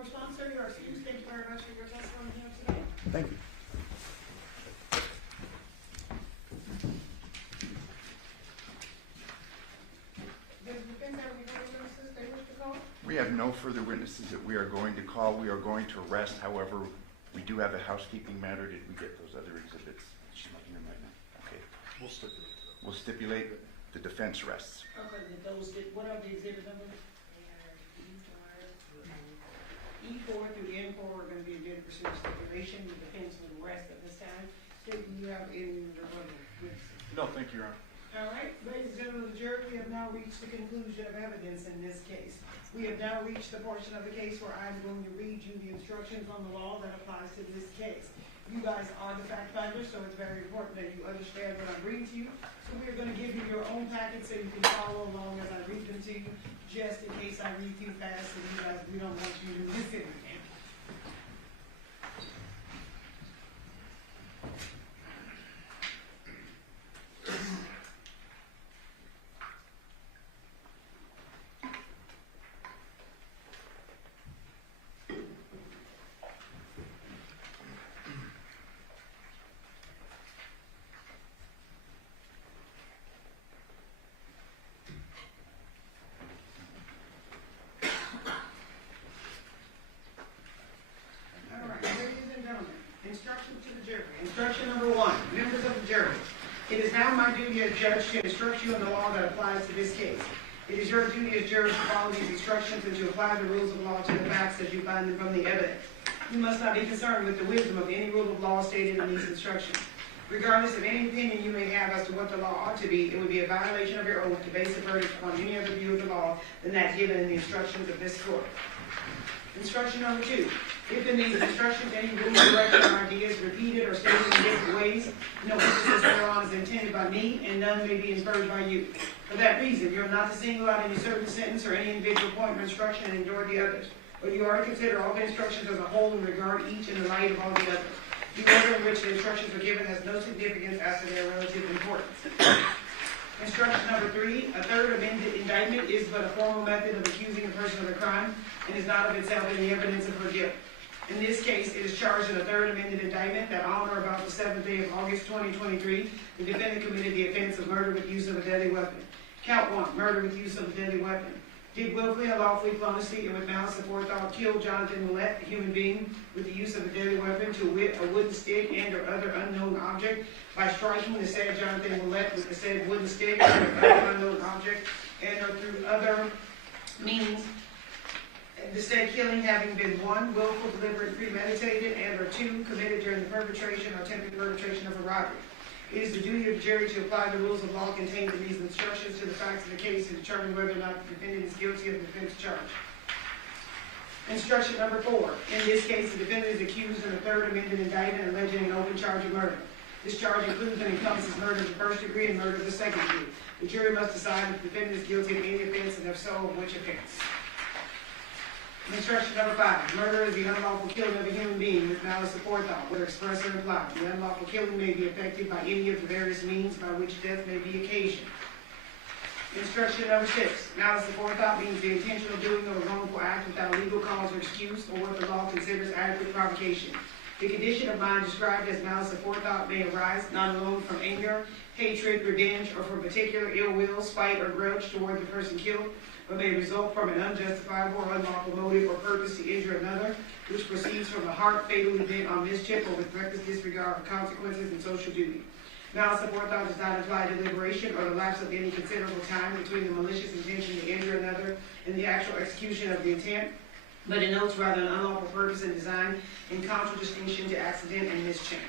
response, sir. You are excused. Thank you very much for your testimony here today. Thank you. Does the defense have any other witnesses they wish to call? We have no further witnesses that we are going to call. We are going to arrest. However, we do have a housekeeping matter. Did we get those other exhibits? She's looking them right now. Okay. We'll stipulate to that. We'll stipulate the defense rests. Okay, what are the exhibit numbers? E4 through N4 are going to be a data procedure stipulation. The defense will rest at this time. Do you have any rebuttal? No, thank you, Your Honor. All right, ladies and gentlemen of the jury, we have now reached the conclusion of evidence in this case. We have now reached the portion of the case where I'm going to read you the instructions on the law that applies to this case. You guys are the fact finders, so it's very important that you understand what I'm reading to you. So we're going to give you your own packet so you can follow along as I read them to you, just in case I read too fast and you guys, we don't want you to miss anything. Instruction number 1, members of the jury. It is now my duty as judge to instruct you on the law that applies to this case. It is your duty as jurors to follow these instructions and to apply the rules of law to the facts as you find them from the evidence. You must not be concerned with the wisdom of any rule of law stated in these instructions. Regardless of any opinion you may have as to what the law ought to be, it would be a violation of your oath to base a verdict upon any other view of the law than that given in the instructions of this court. Instruction number 2. If in these instructions any rule, direction, or idea is repeated or stated in different ways, no emphasis thereon is intended by me, and none may be inferred by you. For that reason, you are not to single out any certain sentence or any individual point of instruction and ignore the others, but you are to consider all the instructions as a whole and regard each in the light of all the others. The order in which the instructions are given has no significance as to their relative importance. Instruction number 3, a third amended indictment is but a formal method of accusing a person of a crime and is not of itself any evidence of her guilt. In this case, it is charged in a third amended indictment that on or about the 7th day of August 2023, the defendant committed the offense of murder with use of a deadly weapon. Count 1, murder with use of a deadly weapon. Did willfully, unlawfully, feloniously, and with malice aforethought kill Johnathan Willette, a human being, with the use of a deadly weapon, to wit, a wooden stick and or other unknown object, by striking the said Johnathan Willette with the said wooden stick or other unknown object, and or through other means, the said killing having been 1, willful, deliberate, premeditated, and or 2, committed during the perpetration or attempted perpetration of a robbery. It is the duty of the jury to apply the rules of law contained in these instructions to the facts of the case to determine whether or not the defendant is guilty of the offense charged. Instruction number 4. In this case, the defendant is accused in a third amended indictment alleging an open charge of murder. This charge includes and encompasses murder of the first degree and murder of the second degree. The jury must decide if the defendant is guilty of any offense, and if so, of which offense. Instruction number 5. Murder is the unlawful killing of a human being with malice aforethought, whether express or implied. The unlawful killing may be effected by any of the various means by which death may be occasioned. Instruction number 6. Malice aforethought means the intentional doing of a wrongful act without legal cause or excuse or what the law considers adequate provocation. The condition of mind described as malice aforethought may arise not alone from anger, hatred, revenge, or from particular ill will, spite, or grudge toward the person killed, but may result from an unjustifiable or unlawful motive or purpose to injure another, which proceeds from a heart fatally bent on mischief or with reckless disregard for consequences and social duty. Malice aforethought does not imply deliberation or the lapse of any considerable time between the malicious intention to injure another and the actual execution of the intent, but denotes rather an unlawful purpose and design in contradistinction to accident and mischance.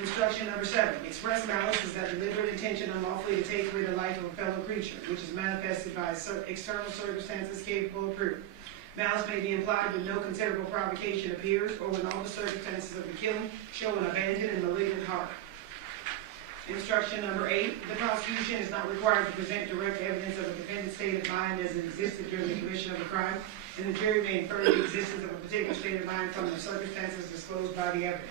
Instruction number 7. Express malice is that deliberate intention unlawfully to take away the life of a fellow creature, which is manifested by external circumstances capable of proof. Malice may be implied when no considerable provocation appears, or when all the circumstances of the killing show an abandoned and malignant heart. Instruction number 8. The prosecution is not required to present direct evidence of a defendant's state of mind as it existed during the commission of a crime, and the jury may infer the existence of a particular state of mind from the circumstances disclosed by the evidence.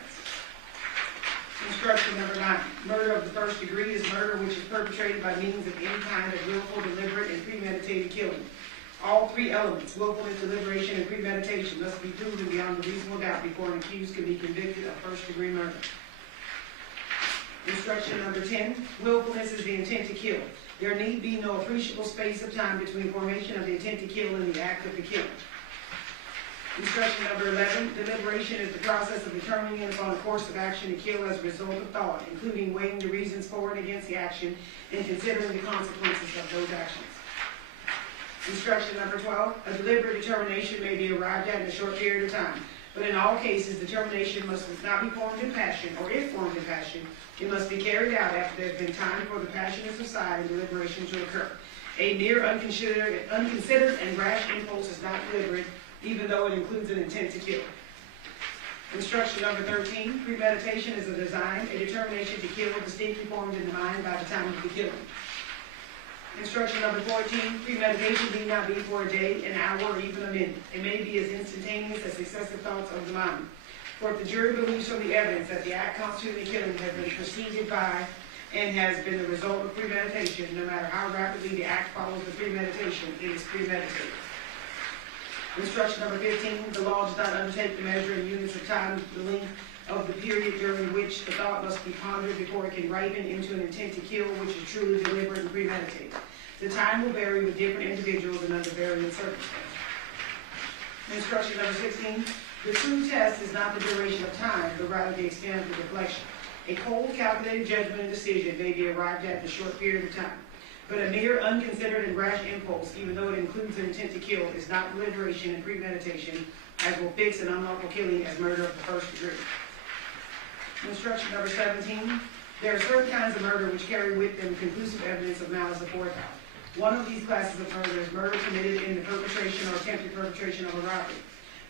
Instruction number 9. Murder of the first degree is murder which is perpetrated by means of any kind of willful, deliberate, and premeditated killing. All three elements, willfulness, deliberation, and premeditation, must be proven beyond a reasonable doubt before an accused can be convicted of first-degree murder. Instruction number 10, willfulness is the intent to kill. There need be no appreciable space of time between formation of the intent to kill and the act of the killing. Instruction number 11, deliberation is the process of determining upon a course of action to kill as a result of thought, including weighing the reasons for and against the action and considering the consequences of those actions. Instruction number 12, a deliberate determination may be arrived at in a short period of time, but in all cases, determination must not be formed in passion, or if formed in passion, it must be carried out after there has been time for the passion to subside and deliberation to occur. A mere unconsidered and rash impulse is not deliberate, even though it includes an intent to kill. Instruction number 13, premeditation is a design, a determination to kill distinctly formed in the mind by the time of the killing. Instruction number 14, premeditation need not be for a day, an hour, or even a minute. It may be as instantaneous as successive thoughts of the mind. For if the jury believes from the evidence that the act constituting the killing has been preceded by and has been the result of premeditation, no matter how rapidly the act follows the premeditation, it is premeditated. Instruction number 15, the law does not undertake to measure in units of time the length of the period during which the thought must be pondered before it can ripen into an intent to kill, which is truly deliberate and premeditated. The time will vary with different individuals and under varying circumstances. Instruction number 16, the true test is not the duration of time, but rather the extent of the reflection. A cold, calculated judgment and decision may be arrived at in a short period of time, but a mere unconsidered and rash impulse, even though it includes an intent to kill, is not deliberation and premeditation, as will fix an unlawful killing as murder of the first degree. Instruction number 17, there are certain kinds of murder which carry with them conclusive evidence of malice aforethought. One of these classes of murder is murder committed in the perpetration or attempted perpetration of a robbery.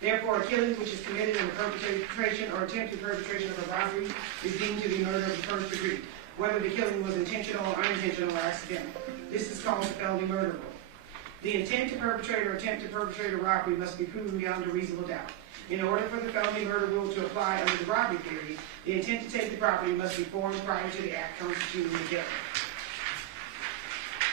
Therefore, a killing which is committed in the perpetration or attempted perpetration of a robbery is deemed to be murder of the first degree, whether the killing was intentional or unintentional or accidental. This is called the felony murder rule. The intent to perpetrate or attempt to perpetrate a robbery must be proven beyond a reasonable doubt. In order for the felony murder rule to apply under the robbery theory, the intent to take the property must be formed prior to the act constituting the killing.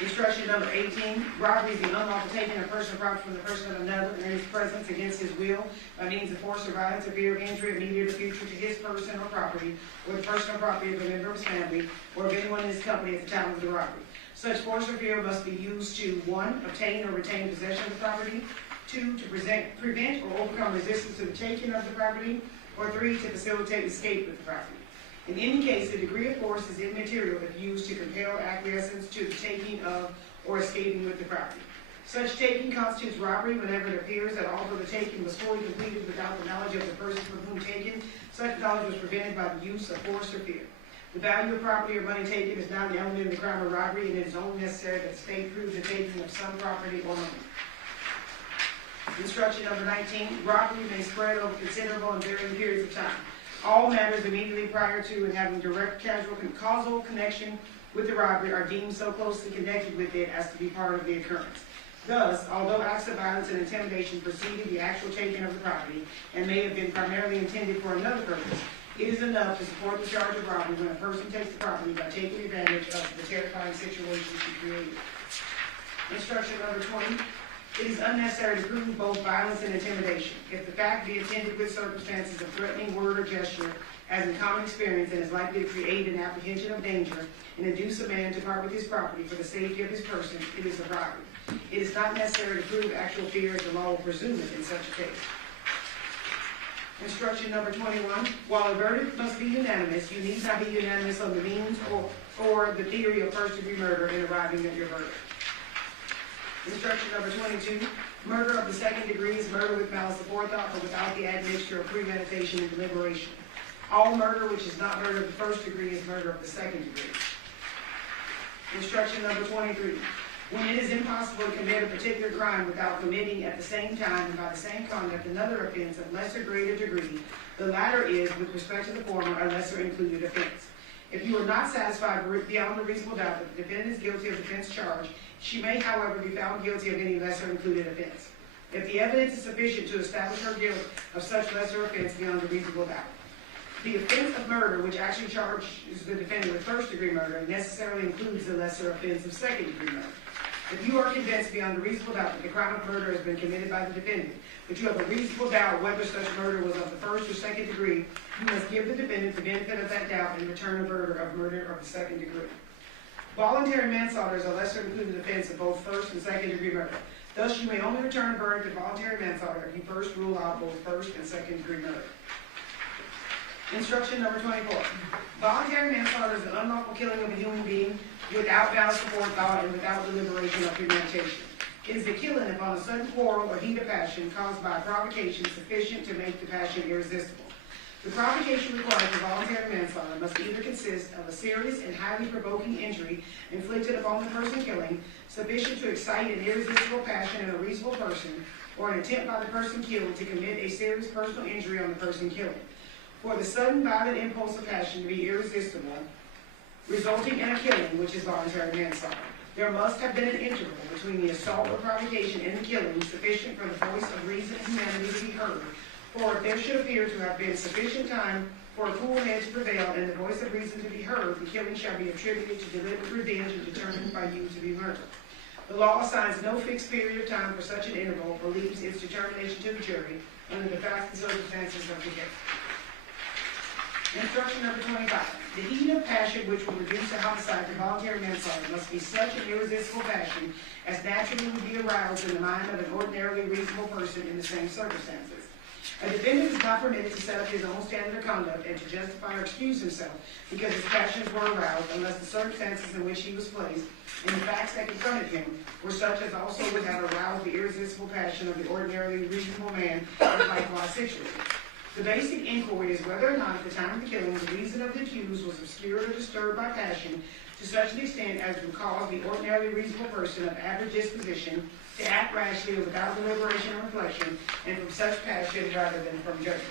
Instruction number 18, robbery is the unlawful taking of personal property from the person of another in his presence against his will by means of force or violence or fear of injury immediate or future to his person or property, or the personal property of a member of his family, or of anyone in his company at the time of the robbery. Such force or fear must be used to 1, obtain or retain possession of the property, 2, to prevent or overcome resistance to the taking of the property, or 3, to facilitate escape with the property. In any case, the degree of force is immaterial if used to compel acquiescence to the taking of or escaping with the property. Such taking constitutes robbery whenever it appears that although the taking was fully completed without the knowledge of the person from whom taken, such knowledge was prevented by the use of force or fear. The value of property or money taken is not an element in the crime of robbery, and it is only necessary that the state proves the taking of some property or money. Instruction number 19, robbery may spread over considerable and varying periods of time. All matters immediately prior to and having direct causal connection with the robbery are deemed so closely connected with it as to be part of the occurrence. Thus, although acts of violence and intimidation preceded the actual taking of the property and may have been primarily intended for another purpose, it is enough to support the charge of robbery when a person takes the property by taking advantage of the terrifying situation she created. Instruction number 20. It is unnecessary to prove both violence and intimidation. If the fact be attended with circumstances of threatening word or gesture, as in common experience, and is likely to create an apprehension of danger and induce a man to part with his property for the safety of his person, it is a robbery. It is not necessary to prove actual fear as the law will presume it in such a case. Instruction number 21. While a verdict must be unanimous, you need not be unanimous on the means or the theory of first-degree murder in arriving at your verdict. Instruction number 22, murder of the second degree is murder with malice aforethought, but without the admixture of premeditation and deliberation. All murder which is not murder of the first degree is murder of the second degree. Instruction number 23, when it is impossible to commit a particular crime without committing at the same time and by the same conduct another offense of lesser grade or degree, the latter is, with respect to the former, a lesser included offense. If you are not satisfied beyond a reasonable doubt that the defendant is guilty of the offense charged, she may, however, be found guilty of any lesser included offense, if the evidence is sufficient to establish her guilt of such lesser offense beyond a reasonable doubt. The offense of murder, which actually charges the defendant with first-degree murder, necessarily includes the lesser offense of second-degree murder. If you are convinced beyond a reasonable doubt that the crime of murder has been committed by the defendant, but you have a reasonable doubt whether such murder was of the first or second degree, you must give the defendant the benefit of that doubt and return a verdict of murder of the second degree. Voluntary manslaughter is a lesser included offense of both first and second degree murder. Thus, you may only return a verdict of voluntary manslaughter if you first rule out both first and second degree murder. Instruction number 24. Voluntary manslaughter is an unlawful killing of a human being without malice before thought and without deliberation or premeditation. It is the killing upon a sudden quarrel or heat of passion caused by a provocation sufficient to make the passion irresistible. The provocation required for voluntary manslaughter must either consist of a serious and highly provoking injury inflicted upon the person killing, sufficient to excite an irresistible passion in a reasonable person, or an attempt by the person killed to commit a serious personal injury on the person killing. For the sudden violent impulse of passion to be irresistible, resulting in a killing, which is voluntary manslaughter, there must have been an interval between the assault or provocation and the killing sufficient for the voice of reason and humanity to be heard, or if there should appear to have been sufficient time for a cool head to prevail and the voice of reason to be heard, the killing shall be attributed to deliberate revenge and determined by you to be murder. The law assigns no fixed period of time for such an interval or leaves its determination to the jury under the facts and circumstances of the case. Instruction number 25. The heat of passion which will reduce a homicide to voluntary manslaughter must be such an irresistible passion as naturally would be aroused in the mind of an ordinarily reasonable person in the same circumstances. A defendant is not permitted to set up his own standard of conduct and to justify or excuse himself because his passions were aroused unless the circumstances in which he was placed and the facts that confronted him were such as also would have aroused the irresistible passion of the ordinarily reasonable man in likewise situated. The basic inquiry is whether or not at the time of the killing the reason of the accused was obscured or disturbed by passion to such an extent as to cause the ordinarily reasonable person of average disposition to act rashly or without deliberation or reflection, and from such passion rather than from judgment.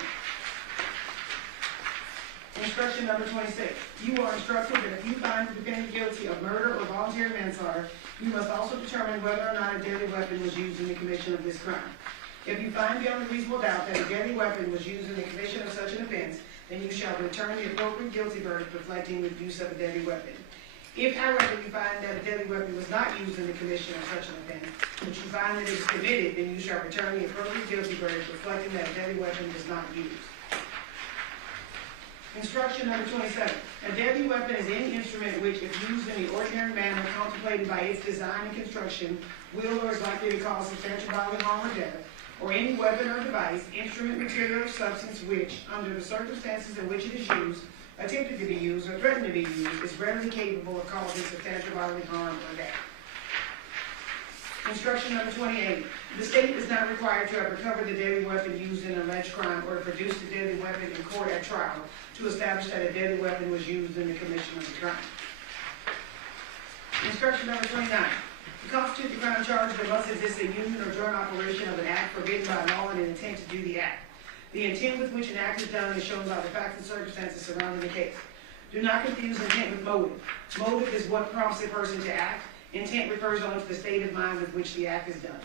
Instruction number 26. You are instructed that if you find the defendant guilty of murder or voluntary manslaughter, you must also determine whether or not a deadly weapon was used in the commission of this crime. If you find beyond a reasonable doubt that a deadly weapon was used in the commission of such an offense, then you shall return the appropriate guilty verdict reflecting the use of a deadly weapon. If, however, you find that a deadly weapon was not used in the commission of such an offense, but you find that it was committed, then you shall return the appropriate guilty verdict reflecting that a deadly weapon was not used. Instruction number 27. A deadly weapon is any instrument which, if used in the ordinary manner contemplated by its design and construction, will or is likely to cause substantial bodily harm or death, or any weapon or device, instrument, material, or substance which, under the circumstances in which it is used, attempted to be used, or threatened to be used, is readily capable of causing substantial bodily harm or death. Instruction number 28. The state is not required to have recovered the deadly weapon used in an alleged crime or to produce the deadly weapon in court at trial to establish that a deadly weapon was used in the commission of the crime. Instruction number 29. To constitute the crime charge, there must exist a union or joint operation of an act forbidden by law and an intent to do the act. The intent with which an act is done is shown by the facts and circumstances surrounding the case. Do not confuse intent with motive. Motive is what prompts a person to act. Intent refers only to the state of mind with which the act is done.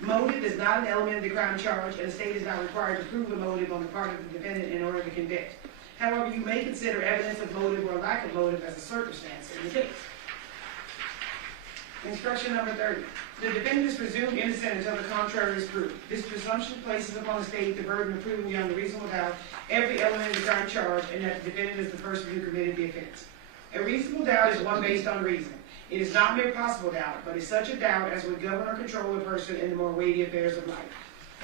Motive is not an element of the crime charge, and the state is not required to prove a motive on the part of the defendant in order to convict. However, you may consider evidence of motive or lack of motive as a circumstance in the case. Instruction number 30. The defendant is presumed innocent until the contrary is proved. This presumption places upon the state the burden of proving beyond a reasonable doubt every element of the crime charge and that the defendant is the person who committed the offense. A reasonable doubt is one based on reason. It is not mere possible doubt, but is such a doubt as would govern or control a person in the more weighty affairs of life.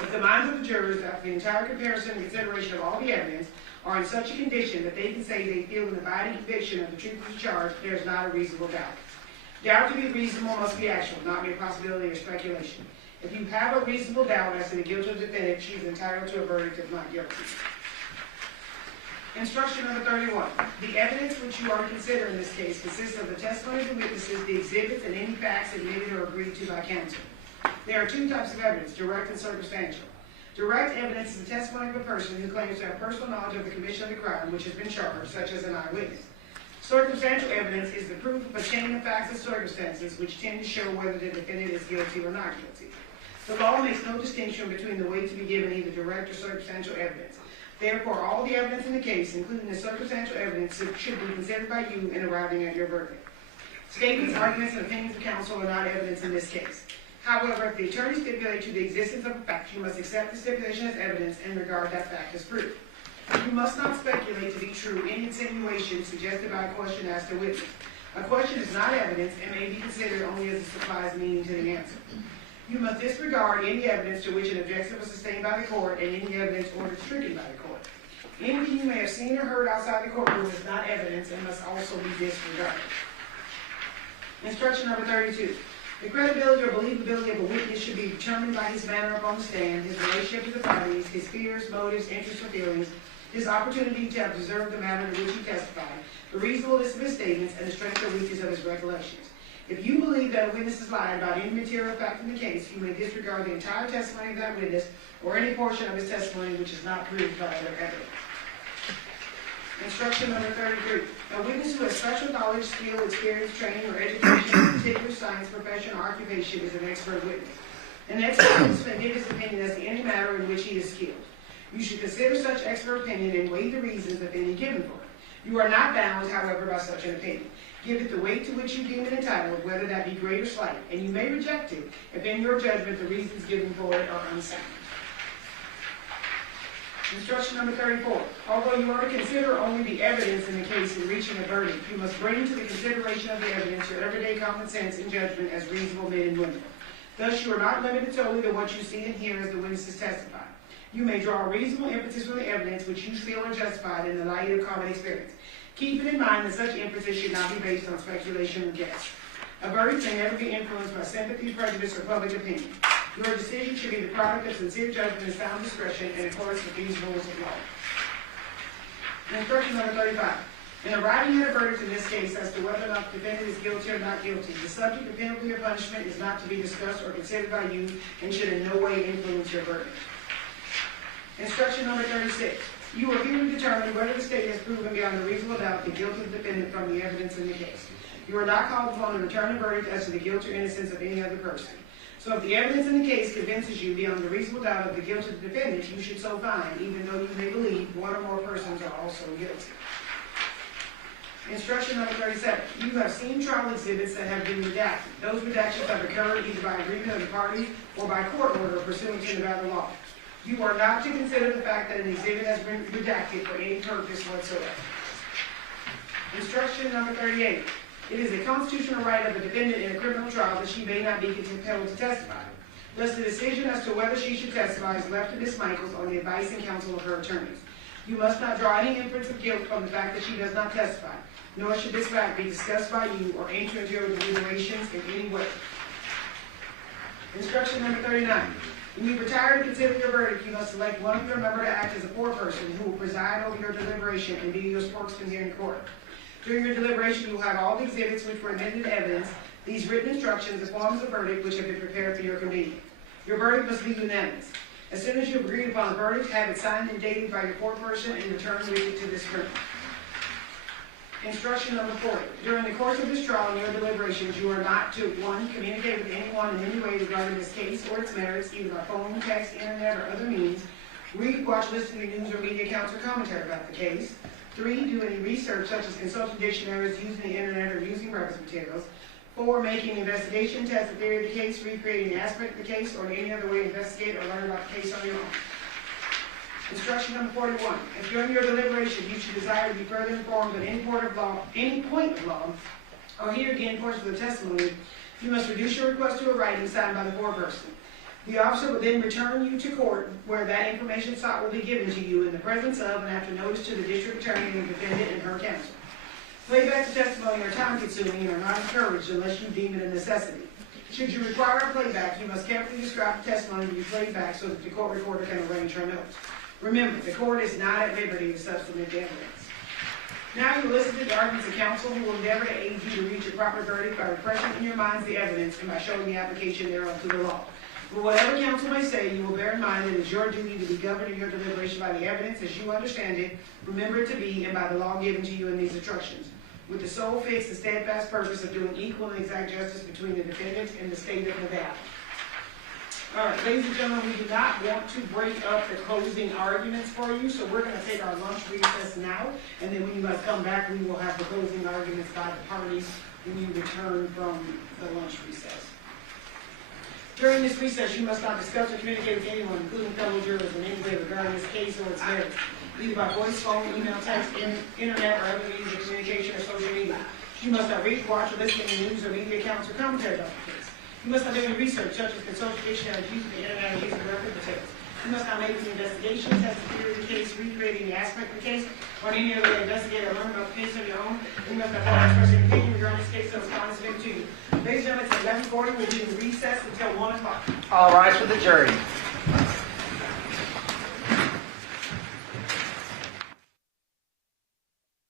If the minds of the jurors, after the entire comparison and consideration of all the evidence, are in such a condition that they can say they feel an abiding conviction of the truth of the charge, there is not a reasonable doubt. Doubt to be reasonable must be actual, not mere possibility or speculation. If you have a reasonable doubt as to the guilt of the defendant, she is entitled to a verdict of not guilty. Instruction number 31. The evidence which you are considering in this case consists of the testimony of the witnesses, the exhibits, and any facts admitted or agreed to by counsel. There are two types of evidence, direct and circumstantial. Direct evidence is the testimony of a person who claims to have personal knowledge of the commission of the crime which has been charged, such as an eyewitness. Circumstantial evidence is the proof of a chain of facts and circumstances which tend to show whether the defendant is guilty or not guilty. The law makes no distinction between the weight to be given either direct or circumstantial evidence. Therefore, all the evidence in the case, including the circumstantial evidence, should be considered by you in arriving at your verdict. Statements, arguments, and opinions of counsel are not evidence in this case. However, if the attorney stipulates to the existence of a fact, you must accept the stipulation as evidence and regard that fact as proof. You must not speculate to be true any insinuation suggested by a question asked to witness. A question is not evidence and may be considered only as it supplies meaning to the answer. You must disregard any evidence to which an objection was sustained by the court and any evidence ordered stricken by the court. Anything you may have seen or heard outside the courtroom is not evidence and must also be disregarded. Instruction number 32. The credibility or believability of a witness should be determined by his manner upon the stand, his relationship to the parties, his fears, motives, interests, or feelings, his opportunity to have observed the matter to which he testified, the reasonableness of his statements, and the strength or weakness of his recollections. If you believe that a witness has lied about any material fact in the case, you may disregard the entire testimony of that witness or any portion of his testimony which is not proved by other evidence. Instruction number 33. A witness who has special knowledge, skill, experience, training, or education in a particular science, profession, or occupation is an expert witness. An expert witness may give his opinion as to any matter in which he is skilled. You should consider such expert opinion and weigh the reasons, if any, given for it. You are not bound, however, by such an opinion. Give it the weight to which you deem it entitled, whether that be great or slight, and you may reject it if in your judgment the reasons given for it are unsound. Instruction number 34. Although you are to consider only the evidence in the case in reaching a verdict, you must bring to the consideration of the evidence your everyday common sense and judgment as reasonable men and women. Thus, you are not limited solely to what you see and hear as the witnesses testify. You may draw a reasonable inferences from the evidence which you feel are justified in the light of common experience. Keep it in mind that such inferences should not be based on speculation or guess. A verdict may never be influenced by sympathy, prejudice, or public opinion. Your decision should be the product of sincere judgment and sound discretion in accordance with these rules of law. Instruction number 35. In arriving at a verdict in this case as to whether or not the defendant is guilty or not guilty, the subject of penalty or punishment is not to be discussed or considered by you and should in no way influence your verdict. Instruction number 36. You are here to determine whether the state has proven beyond a reasonable doubt the guilt of the defendant from the evidence in the case. You are not called upon to return a verdict as to the guilt or innocence of any other person. So if the evidence in the case convinces you beyond a reasonable doubt of the guilt of the defendant, you should so find, even though you may believe one or more persons are also guilty. Instruction number 37. You have seen trial exhibits that have been redacted. Those redactions have occurred either by agreement of the parties or by court order pursuant to Nevada law. You are not to consider the fact that an exhibit has been redacted for any purpose whatsoever. Instruction number 38. It is a constitutional right of the defendant in a criminal trial that she may not be compelled to testify. Thus, the decision as to whether she should testify is left to Ms. Michaels on the advice and counsel of her attorneys. You must not draw any inference of guilt from the fact that she does not testify, nor should this fact be discussed by you or enter into your deliberations in any way. Instruction number 39. When you retire to consider your verdict, you must select one of your members to act as a foreperson who will preside over your deliberation and be your spokesman here in court. During your deliberation, you will have all the exhibits which were admitted in evidence, these written instructions, the forms of verdict which have been prepared for your convenience. Your verdict must be unanimous. As soon as you have agreed upon a verdict, have it signed and dated by your foreperson and return with it to this room. Instruction number 40. During the course of this trial and your deliberations, you are not to, 1, communicate with anyone in any way regarding this case or its merits, either by phone, text, internet, or other means. Read, watch, listen to news or media accounts or commentary about the case. 3, do any research such as consulting dictionaries, using the internet, or using reference materials. 4, making investigation, test the theory of the case, recreating an aspect of the case, or in any other way investigate or learn about the case on your own. Instruction number 41. If during your deliberation you should desire to be further informed on any point of law, or hear again portions of the testimony, you must reduce your request to a writing signed by the foreperson. The officer will then return you to court where that information sought will be given to you in the presence of and after notice to the district attorney and the defendant and her counsel. Playbacks of testimony are time-consuming and are not encouraged unless you deem it a necessity. Should you require a playback, you must carefully describe the testimony to be played back so that the court reporter can arrange her notes. Remember, the court is not at liberty to substitute the evidence. Now you listen to the arguments of counsel who will endeavor to aid you to reach a proper verdict by refreshing in your minds the evidence and by showing the application thereof to the law. But whatever counsel may say, you will bear in mind that it is your duty to be governed in your deliberation by the evidence as you understand it, remember it to be, and by the law given to you in these instructions, with the sole fixed and steadfast purpose of doing equal and exact justice between the defendant and the state of Nevada. All right, ladies and gentlemen, we do not want to break up the closing arguments for you, so we're going to take our lunch recess now, and then when you guys come back, we will have the closing arguments by the parties when you return from the lunch recess. During this recess, you must not discuss or communicate with anyone, including fellow jurors, in any way regarding this case or its merits, either by voice, phone, email, text, internet, or other means of communication or social media. You must not read, watch, or listen to any news or media accounts or commentary about the case. You must not do any research, such as consult dictionary, use of the internet, or use of record materials. You must not make any investigations, test the theory of the case, recreate any aspect of the case, or any other way investigate or learn about the case on your own. You must not express any opinion regarding this case that was considered to you. Ladies and gentlemen, it's 11:40. We'll be in recess until 1 o'clock. All rise for the jury.